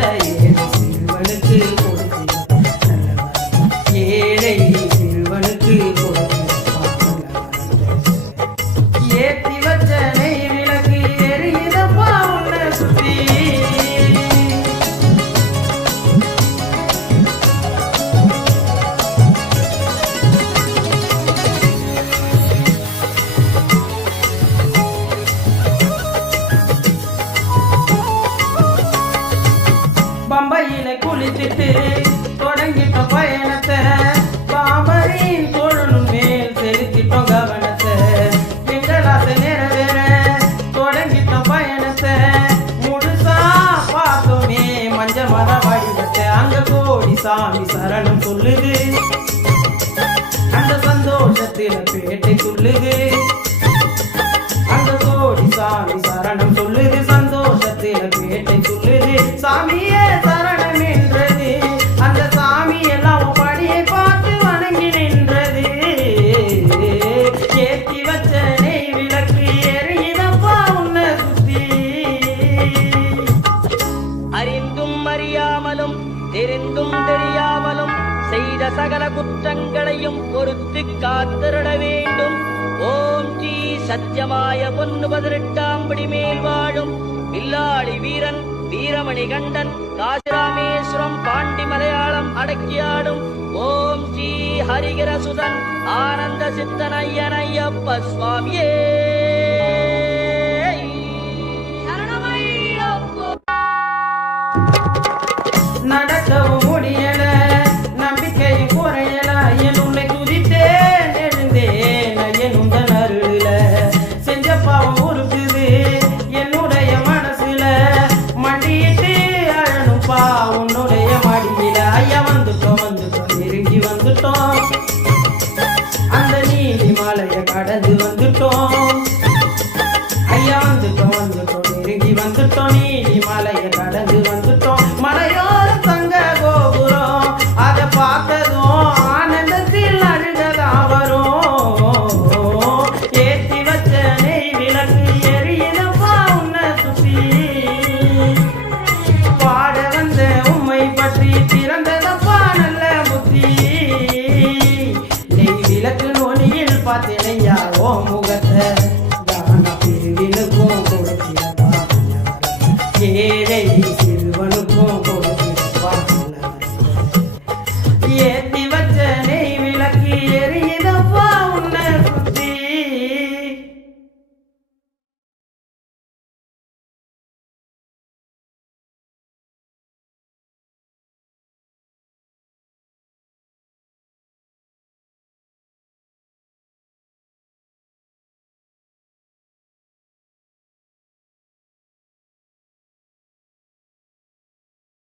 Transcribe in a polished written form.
ஏழை சிறுவனுக்கு கொடுத்திருப்பார் நல்ல வரத்தை ஏழை சிறுவனுக்கு கொடுத்திருப்பார் ஏத்தி வச்ச நெய் விளக்கு எரியுதப்பா உன்னை சுத்தி பம்பையில குளிச்சுட்டு தொடங்கிட்ட பயணத்தை பாமரின் தோழனும் மேல் செலுத்திட்டோம் கவனத்தை எங்களாச நிறைவேற தொடங்கிட்ட பயணத்தை முழுசா பார்த்தோமே மஞ்ச மர வடிவத்தை அங்க கோடி சாமி சரணம் சொல்லுது அந்த சந்தோஷத்தில பேட்டை சொல்லுது அங்க கோடி சாமி சரணம் சொல்லுது சந்தோஷத்தில பேட்டை சொல்லுது சாமியே சரணம் என்றது அந்த சாமி எல்லாம் படியை பார்த்து வணங்கி நின்றது ஏத்தி வச்ச நெய் விளக்கு எரியுதப்பா உன்னை சுத்தி அறிந்தும் அறியாமலும் தெரிந்தும் தெரியாமலும் செய்த சகல குற்றங்களையும் பொறுத்து காத்திருட வேண்டும். ஓம் ஸ்ரீ சத்தியமாய பொன்னு 18ஆம் படி மேல் வாழும் வில்லாளி வீரன் வீரமணி கண்டன் காசிராமேஸ்வரம் பாண்டி மலையாளம் அடக்கியாடும் ஓம் ஸ்ரீ ஹரிகரசுதன் ஆனந்த சித்தனையனையப்ப சுவாமியே நட